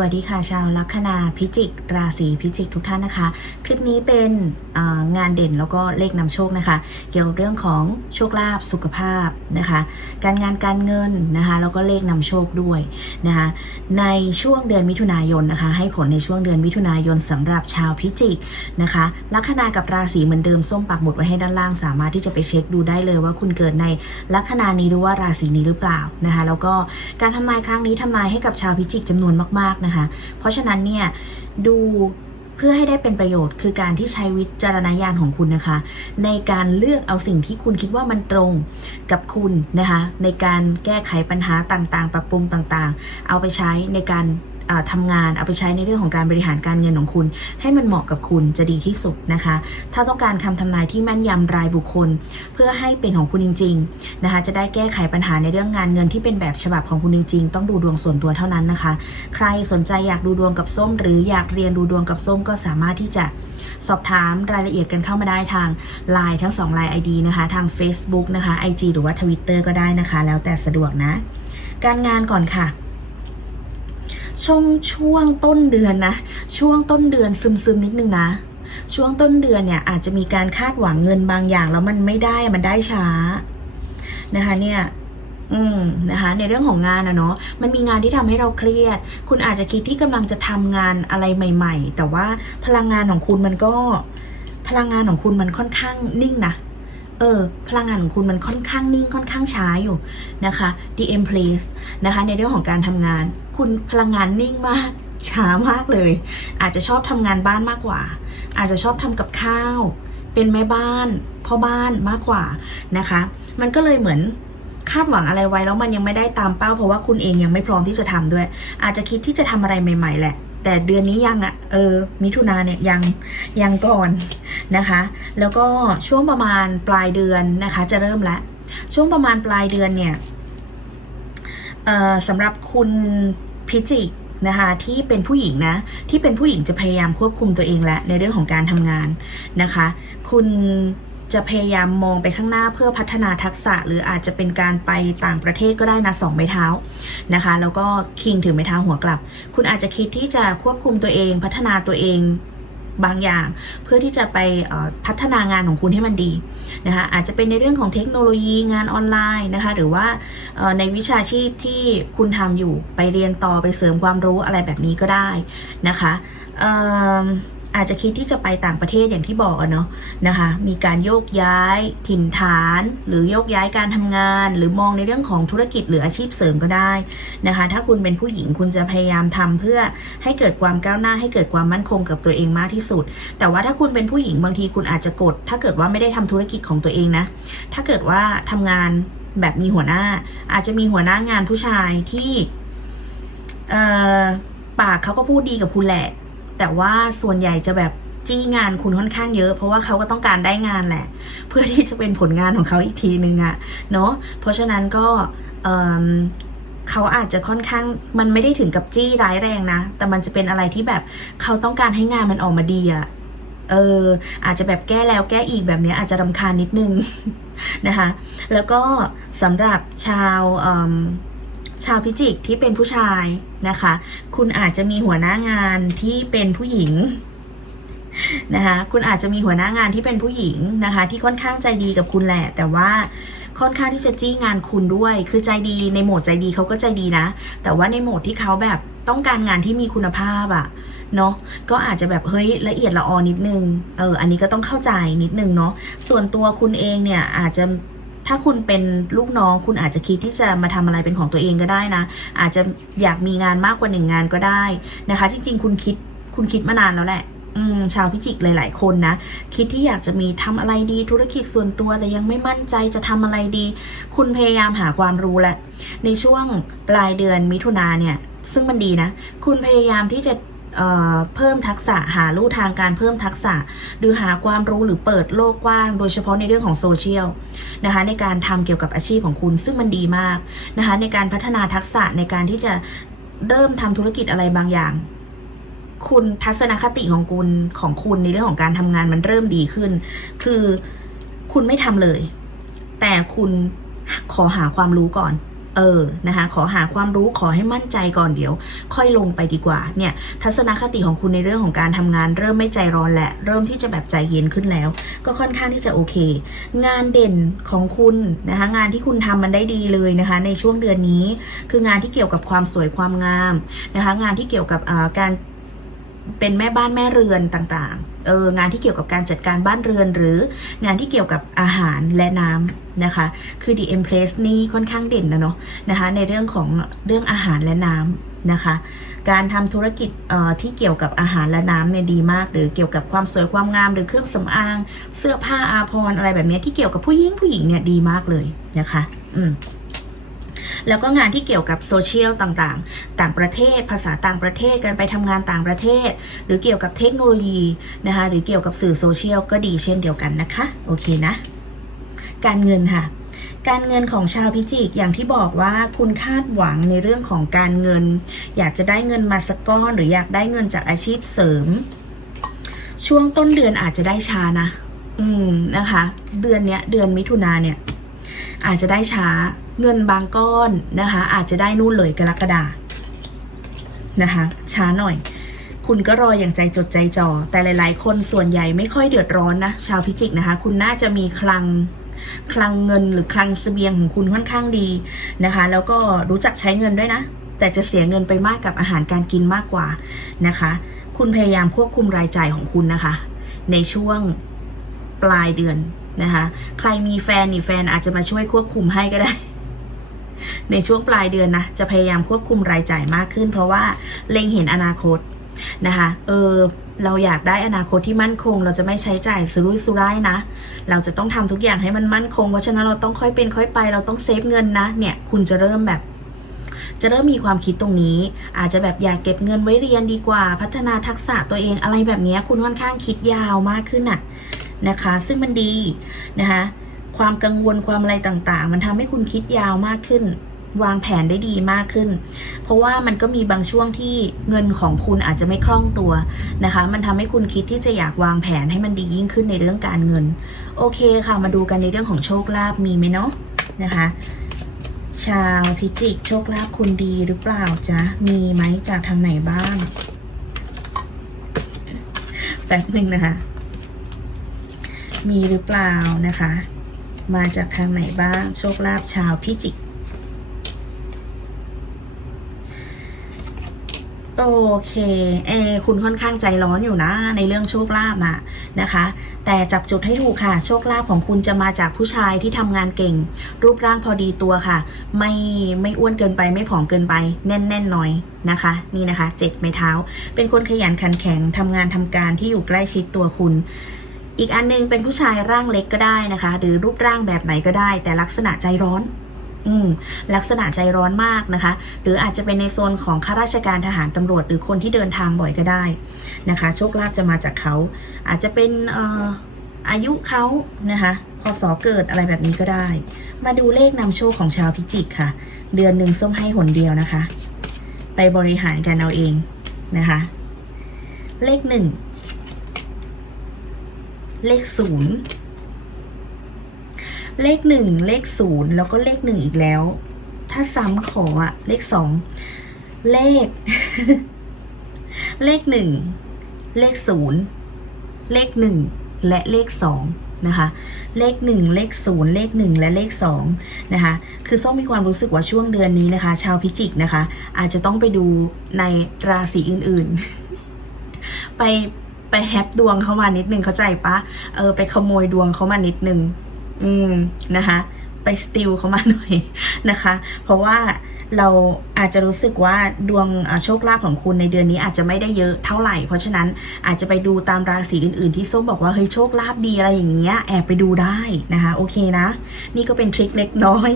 วัสดีค่ะชาวลัคนาพิจิก ราศีพิจิกทุกท่านนะคะ คลิปนี้เป็นงานเด่นแล้วก็เลขนำโชคนะคะ เกี่ยวเรื่องของโชคลาภสุขภาพนะคะ การงานการเงินนะคะแล้วก็เลขนำโชคด้วยนะคะในช่วงเดือนมิถุนายนนะคะ ให้ผลในช่วงเดือนมิถุนายนสำหรับชาวพิจิกนะคะลัคนากับราศีเหมือนเดิมส้มปักหมุดไว้ให้ด้านล่าง สามารถที่จะไปเช็คดูได้เลยว่าคุณเกิดในลัคนานี้หรือว่าราศีนี้หรือเปล่านะคะแล้วก็การทำนายครั้งนี้ทำนายให้กับชาวพิจิกจำนวนมากๆนะคะ เพราะฉะนั้นเนี่ยดูเพื่อให้ได้เป็นประโยชน์คือการที่ใช้วิจารณญาณของคุณนะคะ ในการเลือกเอาสิ่งที่คุณคิดว่ามันตรงกับคุณนะคะ ในการแก้ไขปัญหาต่างๆ ปรับปรุงต่างๆ เอาไปใช้ในการ อ่าทำงานเอาไปใช้ในเรื่องของการบริหารการเงินของคุณ ให้มันเหมาะกับคุณจะดีที่สุดนะคะ ถ้าต้องการคำทำนายที่แม่นยำรายบุคคล เพื่อให้เป็นของคุณจริงๆนะคะจะได้แก้ไขปัญหาในเรื่องงานเงินที่เป็นแบบฉบับของคุณจริงๆ ต้องดูดวงส่วนตัวเท่านั้นนะคะ ใครสนใจอยากดูดวงกับส้ม หรืออยากเรียนดูดวงกับส้มก็สามารถที่จะสอบถามรายละเอียดกันเข้ามาได้ทาง Line ทั้ง2 Line ID นะคะ ทาง Facebook นะคะ IG หรือว่า Twitter ก็ได้นะคะ แล้วแต่สะดวกนะ การงานก่อนค่ะ ช่วงช่วงต้นเดือนนะ ช่วงต้นเดือนซึมซึมๆนิดนึงนะ ช่วงต้นเดือนเนี่ยอาจจะมีการคาดหวังเงินบางอย่างแล้วมันไม่ได้มันได้ช้านะคะเนี่ยอืมนะคะในเรื่องของงานนะเนาะมันมีงานที่ทำให้เราเครียด คุณอาจจะคิดที่กำลังจะทำงานอะไรใหม่ ๆ แต่ว่าพลังงานของคุณมันก็ พลังงานของคุณมันค่อนข้างนิ่งนะ เออ พลังงานของคุณมันค่อนข้างนิ่งค่อนข้างช้าอยู่นะคะ DM please นะคะ ในเรื่องของการทำงาน คุณพลังงานนิ่งมากช้ามากเลย อาจจะชอบทำงานบ้านมากกว่า อาจจะชอบทำกับข้าว เป็นแม่บ้านพ่อบ้านมากกว่านะคะ มันก็เลยเหมือนคาดหวังอะไรไว้แล้วมันยังไม่ได้ตามเป้าเพราะว่าคุณเองยังไม่พร้อมที่จะทำด้วย อาจจะคิดที่จะทำอะไรใหม่ ๆ แหละ แต่เดือนนี้ยังอะเออ มิถุนาเนี่ยยังยังก่อนนะคะ แล้วก็ช่วงประมาณปลายเดือนนะคะ จะเริ่มแล้วช่วงประมาณปลายเดือนเนี่ยเอ่อสำหรับคุณพิจิกนะคะที่เป็นผู้หญิงนะ ที่เป็นผู้หญิงจะพยายามควบคุมตัวเองและในเรื่องของการทำงานนะคะ คุณ จะพยายามมองไปข้างหน้าเพื่อพัฒนาทักษะ หรืออาจจะเป็นการไปต่างประเทศก็ได้นะสองไม้เท้านะคะ แล้วก็คิงถือไม้เท้าหัวกลับ คุณอาจจะคิดที่จะควบคุมตัวเอง พัฒนาตัวเองบางอย่าง เพื่อที่จะไปพัฒนางานของคุณให้มันดีนะคะอาจจะเป็นในเรื่องของเทคโนโลยีงานออนไลน์นะคะ หรือว่าในวิชาชีพที่คุณทำอยู่ไปเรียนต่อไปเสริมความรู้อะไรแบบนี้ก็ได้นะคะ อาจจะคิดที่จะไปต่างประเทศอย่างที่บอกอะเนาะนะคะ มีการโยกย้ายถิ่นฐาน หรือโยกย้ายการทำงาน หรือมองในเรื่องของธุรกิจหรืออาชีพเสริมก็ได้นะคะ ถ้าคุณเป็นผู้หญิงคุณจะพยายามทำเพื่อให้เกิดความก้าวหน้าให้เกิดความมั่นคงกับตัวเองมากที่สุด แต่ว่าถ้าคุณเป็นผู้หญิงบางทีคุณอาจจะกด ถ้าเกิดว่าไม่ได้ทำธุรกิจของตัวเองนะ ถ้าเกิดว่าทำงานแบบมีหัวหน้า อาจจะมีหัวหน้างานผู้ชายที่เออปากเขาก็พูดดีกับคุณแหละ แต่ว่าส่วนใหญ่จะแบบจี้งานคุณค่อนข้างเยอะ เพราะว่าเขาก็ต้องการได้งานแหละ เพื่อที่จะเป็นผลงานของเขาอีกทีนึงอะเนาะเพราะฉะนั้นก็เเขาอาจจะค่อนข้างมันไม่ได้ถึงกับจี้ร้ายแรงนะ แต่มันจะเป็นอะไรที่แบบเขาต้องการให้งานมันออกมาดีอะเอออาจจะแบบแก้แล้วแก้อีกแบบนี้อาจจะรำคาญนิดนึงนะคะ แล้วก็สำหรับชาวเอิ่ม ชาวพิจิกที่เป็นผู้ชายนะคะ คุณอาจจะมีหัวหน้างานที่เป็นผู้หญิงนะคะคุณอาจจะมีหัวหน้างานที่เป็นผู้หญิงนะคะ ที่ค่อนข้างใจดีกับคุณแหละ แต่ว่าค่อนข้างที่จะจี้งานคุณด้วย คือใจดีในโหมดใจดีเขาก็ใจดีนะ แต่ว่าในโหมดที่เขาแบบต้องการงานที่มีคุณภาพอะเนาะก็อาจจะแบบเฮ้ยละเอียดละออนิดนึงเอออันนี้ก็ต้องเข้าใจนิดนึงเนาะส่วนตัวคุณเองเนี่ยอาจจะ ถ้าคุณเป็นลูกน้อง คุณอาจจะคิดที่จะมาทำอะไรเป็นของตัวเองก็ได้นะ อาจจะอยากมีงานมากกว่าหนึ่งงานก็ได้นะคะ จริง ๆ คุณคิดคุณคิดมานานแล้วแหละชาวพิจิกหลาย ๆ คนนะ คิดที่อยากจะมีทำอะไรดีธุรกิจส่วนตัวแต่ยังไม่มั่นใจจะทำอะไรดี คุณพยายามหาความรู้แหละ ในช่วงปลายเดือนมิถุนาเนี่ย ซึ่งมันดีนะ คุณพยายามที่จะ เพิ่มทักษะหาลู่ทางการเพิ่มทักษะ หรือหาความรู้หรือเปิดโลกกว้าง โดยเฉพาะในเรื่องของโซเชียลนะคะในการทำเกี่ยวกับอาชีพของคุณซึ่งมันดีมากนะคะในการพัฒนาทักษะในการที่จะเริ่มทำธุรกิจอะไรบางอย่าง คุณทัศนคติของคุณของคุณในเรื่องของการทำงานมันเริ่มดีขึ้น คือคุณไม่ทำเลย แต่คุณขอหาความรู้ก่อน เออนะคะขอหาความรู้ขอให้มั่นใจก่อนเดี๋ยว ค่อยลงไปดีกว่าเนี่ยทัศนคติของคุณในเรื่องของการทำงาน เริ่มไม่ใจร้อนและ เริ่มที่จะแบบใจเย็นขึ้นแล้ว ก็ค่อนข้างที่จะโอเค งานเด่นของคุณนะคะงานที่คุณทำมันได้ดีเลยนะคะในช่วงเดือนนี้ คืองานที่เกี่ยวกับความสวยความงามนะคะงานที่เกี่ยวกับาการเป็นแม่บ้านแม่เรือนต่างๆ เอองานที่เกี่ยวกับการจัดการบ้านเรือน หรืองานที่เกี่ยวกับอาหารและน้ำ นะคะ คือ The Empress นี่ค่อนข้างเด่นนะเนาะนะคะ ในเรื่องของเรื่องอาหารและน้ำนะคะ การทำธุรกิจที่เกี่ยวกับอาหารและน้ำเนี่ยดีมาก หรือเกี่ยวกับความสวยความงาม หรือเครื่องสำอาง เสื้อผ้าอาภรณ์อะไรแบบนี้ที่เกี่ยวกับผู้หญิงผู้หญิงเนี่ยดีมากเลยนะคะ อืมแล้วก็งานที่เกี่ยวกับโซเชียลต่างๆ ต่างประเทศ ภาษาต่างประเทศ การไปทำงานต่างประเทศ หรือเกี่ยวกับเทคโนโลยีนะคะ หรือเกี่ยวกับสื่อโซเชียลก็ดีเช่นเดียวกันนะคะ โอเคนะ การเงินค่ะ การเงินของชาวพิจิกอย่างที่บอกว่าคุณคาดหวังในเรื่องของการเงิน อยากจะได้เงินมาสักก้อนหรืออยากได้เงินจากอาชีพเสริม ช่วงต้นเดือนอาจจะได้ช้านะ อืมนะคะ เดือนเนี้ยเดือนมิถุนาเนี่ย อาจจะได้ช้าเงินบางก้อนนะคะ อาจจะได้นู่นเลยกรกฎานะคะ ช้าหน่อย คุณก็รออย่างใจจดใจจ่อแต่หลาย ๆ คนส่วนใหญ่ไม่ค่อยเดือดร้อนนะ ชาวพิจิกนะคะ คุณน่าจะมีคลัง คลังเงินหรือคลังเสบียงของคุณค่อนข้างดีนะคะ แล้วก็รู้จักใช้เงินด้วยนะ แต่จะเสียเงินไปมากกับอาหารการกินมากกว่านะคะ คุณพยายามควบคุมรายจ่ายของคุณนะคะ ในช่วงปลายเดือนนะคะ ใครมีแฟนนี่แฟนอาจจะมาช่วยควบคุมให้ก็ได้ ในช่วงปลายเดือนนะ จะพยายามควบคุมรายจ่ายมากขึ้น เพราะว่าเล็งเห็นอนาคตนะคะ เออ เราอยากได้อนาคตที่มั่นคง เราจะไม่ใช้จ่ายสุรุ่ยสุร่ายนะ เราจะต้องทำทุกอย่างให้มันมั่นคง เพราะฉะนั้นเราต้องค่อยเป็นค่อยไป เราต้องเซฟเงินนะ เนี่ย คุณจะเริ่มแบบ จะเริ่มมีความคิดตรงนี้ อาจจะแบบอยากเก็บเงินไว้เรียนดีกว่า พัฒนาทักษะตัวเองอะไรแบบนี้คุณค่อนข้างคิดยาวมากขึ้นน่ะนะคะ ซึ่งมันดีนะคะ ความกังวลความอะไรต่างๆ มันทำให้คุณคิดยาวมากขึ้น วางแผนได้ดีมากขึ้น เพราะว่ามันก็มีบางช่วงที่เงินของคุณอาจจะไม่คล่องตัวนะคะ มันทำให้คุณคิดที่จะอยากวางแผนให้มันดียิ่งขึ้นในเรื่องการเงิน โอเคค่ะ มาดูกันในเรื่องของโชคลาภมีไหมเนาะนะคะ ชาวพิจิกโชคลาภคุณดีหรือเปล่าจ๊ะ มีไหมจากทางไหนบ้างแป๊บหนึ่งนะคะ มีหรือเปล่านะคะ มาจากทางไหนบ้าง โชคลาภชาวพิจิก โอเคเอคุณค่อนข้างใจร้อนอยู่นะ ในเรื่องโชคลาภนะนะคะ แต่จับจุดให้ถูกค่ะ โชคลาภของคุณจะมาจากผู้ชายที่ทำงานเก่ง รูปร่างพอดีตัวค่ะ ไม่ไม่อ้วนเกินไปไม่ผอมเกินไป แน่นแน่นหน่อยนะคะ นี่นะคะเจ็ดไม้เท้า เป็นคนขยันขันแข็งทำงานทำการที่อยู่ใกล้ชิดตัวคุณอีกอันนึงเป็นผู้ชายร่างเล็กก็ได้นะคะ หรือรูปร่างแบบไหนก็ได้ แต่ลักษณะใจร้อน อืมลักษณะใจร้อนมากนะคะ หรืออาจจะเป็นในโซนของข้าราชการทหารตำรวจ หรือคนที่เดินทางบ่อยก็ได้นะคะ โชคลาภจะมาจากเขา อาจจะเป็นเอ่ออายุเขานะคะพศเกิดอะไรแบบนี้ก็ได้ มาดูเลขนำโชคของชาวพิจิกค่ะ เดือนหนึ่งส้มให้หนเดียวนะคะ ไปบริหารกันเอาเองนะคะ เลขหนึ่งเลขศูนย์ เลขหนึ่งเลขศูนย์แล้วก็เลขหนึ่งอีกแล้ว ถ้าซ้ำขออะเลขสองเลข เลขหนึ่งเลขศูนย์เลขหนึ่งและเลขสองนะคะเลขหนึ่งเลขศูนย์เลขหนึ่งและเลขสองนะคะคือส้มมีความรู้สึกว่าช่วงเดือนนี้นะคะ ชาวพิจิกนะคะ อาจจะต้องไปดูในราศีอื่นๆ ไปไปแฮปดวงเข้ามานิดนึงเข้าใจปะเออไปขโมยดวงเขามานิดนึง อืมนะคะ ไปสติลเขามาหน่อยนะคะ เพราะว่าเราอาจจะรู้สึกว่าดวงโชคลาภของคุณในเดือนนี้อาจจะไม่ได้เยอะเท่าไหร่ เพราะฉะนั้นอาจจะไปดูตามราศีอื่น ๆ ที่ส้มบอกว่าเฮ้ยโชคลาภดีอะไรอย่างเงี้ยแอบไปดูได้นะคะโอเคนะ นี่ก็เป็นทริคเล็กน้อย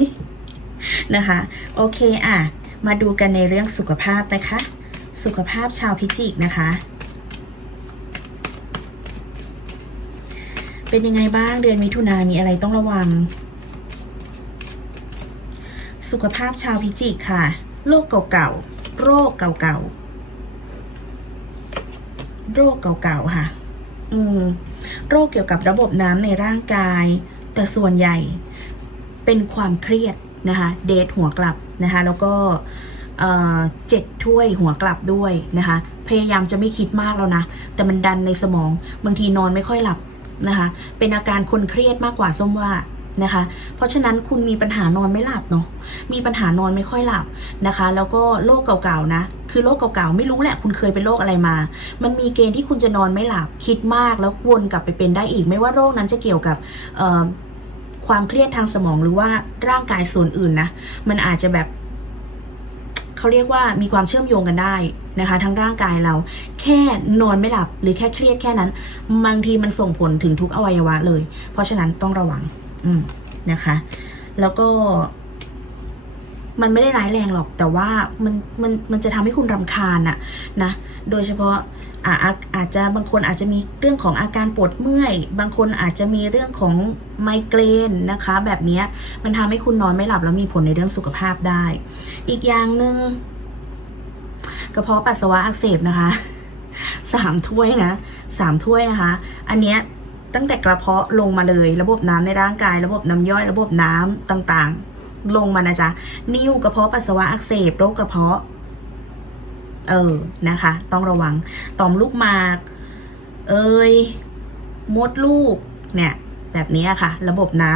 นะคะ โอเคอะ มาดูกันในเรื่องสุขภาพนะคะ สุขภาพชาวพิจิกนะคะ เป็นยังไงบ้างเดือนมิถุนามีอะไรต้องระวัง สุขภาพชาวพิจิกค่ะ โรคเก่าๆ โรคเก่าๆ โรคเก่าๆ ค่ะ อืม โรคเกี่ยวกับระบบน้ำในร่างกาย แต่ส่วนใหญ่เป็นความเครียดนะคะ เดทหัวกลับนะคะ แล้วก็เอ่อเจ็ดถ้วยหัวกลับด้วยนะคะ พยายามจะไม่คิดมากแล้วนะ แต่มันดันในสมอง บางทีนอนไม่ค่อยหลับ นะคะ เป็นอาการคนเครียดมากกว่าส้มว่านะคะ เพราะฉะนั้นคุณมีปัญหานอนไม่หลับเนาะ มีปัญหานอนไม่ค่อยหลับนะคะ แล้วก็โรคเก่าๆนะ คือโรคเก่าๆไม่รู้แหละ คุณเคยเป็นโรคอะไรมา มันมีเกณฑ์ที่คุณจะนอนไม่หลับ คิดมากแล้ววนกลับไปเป็นได้อีก ไม่ว่าโรคนั้นจะเกี่ยวกับความเครียดทางสมองหรือว่าร่างกายส่วนอื่นนะ มันอาจจะแบบ เขาเรียกว่ามีความเชื่อมโยงกันได้นะคะทั้งร่างกายเราแค่นอนไม่หลับหรือแค่เครียดแค่นั้นบางทีมันส่งผลถึงทุกอวัยวะเลย เพราะฉะนั้นต้องระวังอืมนะคะ แล้วก็ มันไม่ได้ร้ายแรงหรอก แต่ว่ามันมันมันจะทำให้คุณรำคาญอะนะ โดยเฉพาะอาอาจจะบางคนอาจจะมีเรื่องของอาการปวดเมื่อย บางคนอาจจะมีเรื่องของไมเกรนนะคะ แบบนี้มันทำให้คุณนอนไม่หลับแล้วมีผลในเรื่องสุขภาพได้ อีกอย่างหนึ่งกระเพาะปัสสาวะอักเสบนะคะสามถ้วยนะสามถ้วยนะคะ อันเนี้ยตั้งแต่กระเพาะลงมาเลย ระบบน้ำในร่างกาย ระบบน้ำย่อยระบบน้ำต่างๆ ลงมานะจ๊ะ นิ่วกระเพาะปัสสาวะอักเสบโรคกระเพาะ เออ นะคะ ต้องระวัง ต่อมลูกหมาก เอยมดลูก เนี่ย แบบนี้ค่ะ ระบบน้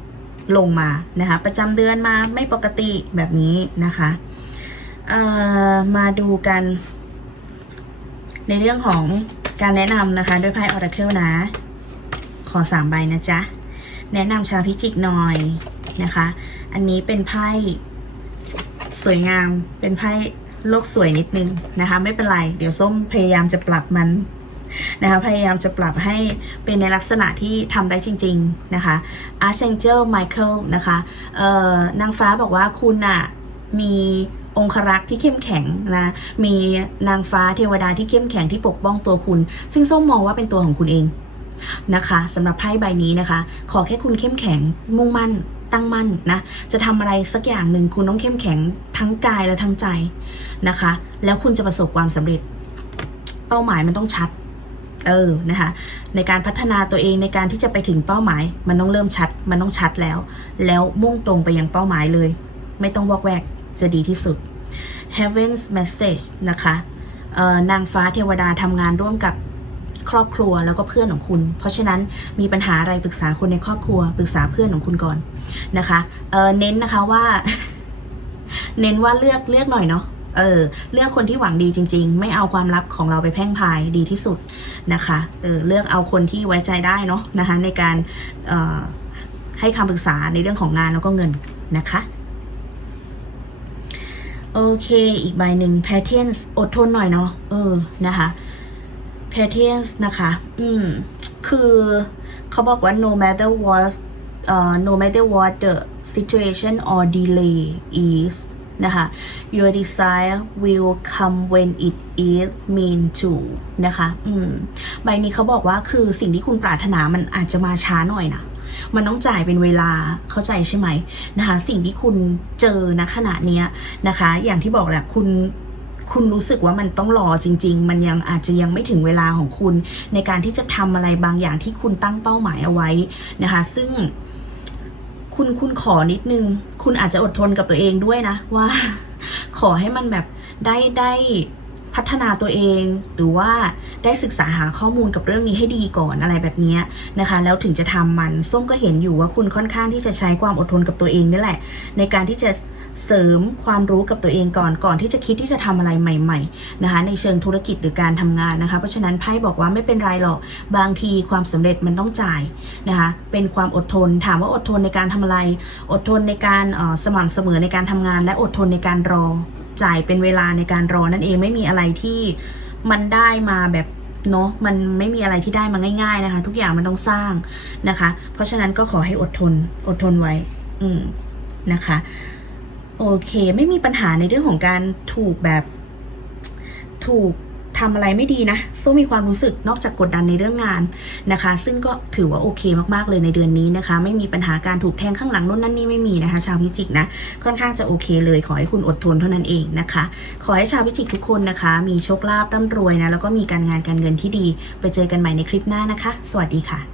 ำลงมานะคะ ประจำเดือนมาไม่ปกติแบบนี้นะคะเอ่อมาดูกัน ในเรื่องของการแนะนำนะคะด้วยไพ่ออราเคิลนะ ขอสามใบนะจ๊ะ แนะนำชาวพิจิกหน่อย นะคะ อันนี้เป็นไพ่สวยงาม เป็นไพ่โลกสวยนิดนึงนะคะ ไม่เป็นไร เดี๋ยวส้มพยายามจะปรับมันนะคะพยายามจะปรับให้เป็นในลักษณะที่ทำได้จริง ๆ นะคะ Archangel Michael นะคะเอ่อนางฟ้าบอกว่าคุณอะมีองครักษ์ที่เข้มแข็งนะ มีนางฟ้าเทวดาที่เข้มแข็งที่ปกป้องตัวคุณ ซึ่งส้มมองว่าเป็นตัวของคุณเองนะคะสำหรับไพ่ใบนี้นะคะ ขอแค่คุณเข้มแข็งมุ่งมั่น ตั้งมั่นนะ จะทำอะไรสักอย่างหนึ่งคุณต้องเข้มแข็งทั้งกายและทั้งใจนะคะ แล้วคุณจะประสบความสำเร็จ เป้าหมายมันต้องชัด เออนะคะ ในการพัฒนาตัวเองในการที่จะไปถึงเป้าหมาย มันต้องเริ่มชัด มันต้องชัดแล้ว แล้วมุ่งตรงไปยังเป้าหมายเลย ไม่ต้องวอกแวกจะดีที่สุด Heaven's Message นะคะออนางฟ้าเทวดาทำงานร่วมกับ ครอบครัวแล้วก็เพื่อนของคุณ เพราะฉะนั้นมีปัญหาอะไรปรึกษาคนในครอบครัว ปรึกษาเพื่อนของคุณก่อนนะคะเออเน้นนะคะว่า เน้นว่าเลือกเลือกหน่อยเนาะเออเลือกคนที่หวังดีจริง ๆ ไม่เอาความลับของเราไปแพร่งพายดีที่สุดนะคะเออเลือกเอาคนที่ไว้ใจได้เนาะนะคะในการเออให้คำปรึกษาในเรื่องของงานแล้วก็เงินนะคะโอเค อีกใบหนึ่ง Patience อดทนหน่อยเนาะเออนะคะ Patience นะคะ อืม คือเขาบอกว่า no matter what เอ่อ no matter what the situation or delay is นะคะ your desire will come when it is mean to นะคะ อืม ใบนี้เขาบอกว่าคือสิ่งที่คุณปรารถนามันอาจจะมาช้าหน่อยนะมันต้องจ่ายเป็นเวลาเข้าใจใช่ไหมนะคะ สิ่งที่คุณเจอณขณะเนี้ยนะคะ อย่างที่บอกแหละคุณ คุณรู้สึกว่ามันต้องรอจริง ๆ มันยังอาจจะยังไม่ถึงเวลาของคุณ ในการที่จะทำอะไรบางอย่างที่คุณตั้งเป้าหมายเอาไว้นะคะ ซึ่งคุณคุณขอนิดนึง คุณอาจจะอดทนกับตัวเองด้วยนะว่า ขอให้มันแบบได้ได้ พัฒนาตัวเอง หรือว่าได้ศึกษาหาข้อมูลกับเรื่องนี้ให้ดีก่อนอะไรแบบนี้นะคะ แล้วถึงจะทำมันส้มก็เห็นอยู่ว่าคุณค่อนข้างที่จะใช้ความอดทนกับตัวเองนี่แหละ ในการที่จะเสริมความรู้กับตัวเองก่อนก่อนที่จะคิดที่จะทำอะไรใหม่ ๆ นะคะ ในเชิงธุรกิจหรือการทำงานนะคะ เพราะฉะนั้นไพ่บอกว่าไม่เป็นไรหรอกบางทีความสำเร็จมันต้องจ่ายนะคะ เป็นความอดทนถามว่าอดทนในการทำอะไร อดทนในการสม่ำเสมอในการทำงาน และอดทนในการรอ จ่ายเป็นเวลาในการรอนั่นเองไม่มีอะไรที่มันได้มาแบบเนาะมันไม่มีอะไรที่ได้มาง่าย ๆนะคะ ทุกอย่างมันต้องสร้างนะคะ เพราะฉะนั้นก็ขอให้อดทนอดทนไว้ อืมนะคะ โอเค ไม่มีปัญหาในเรื่องของการถูกแบบถูก ทำอะไรไม่ดีนะส้มมีความรู้สึกนอกจากกดดันในเรื่องงานนะคะ ซึ่งก็ถือว่าโอเคมากๆเลยในเดือนนี้นะคะ ไม่มีปัญหาการถูกแทงข้างหลังนู่นนั่นนี่ไม่มีนะคะ ชาวพิจิกนะค่อนข้างจะโอเคเลยขอให้คุณอดทนเท่านั้นเองนะคะ ขอให้ชาวพิจิกทุกคนนะคะ มีโชคลาภร่ำรวยนะแล้วก็มีการงานการเงินที่ดี ไปเจอกันใหม่ในคลิปหน้านะคะ สวัสดีค่ะ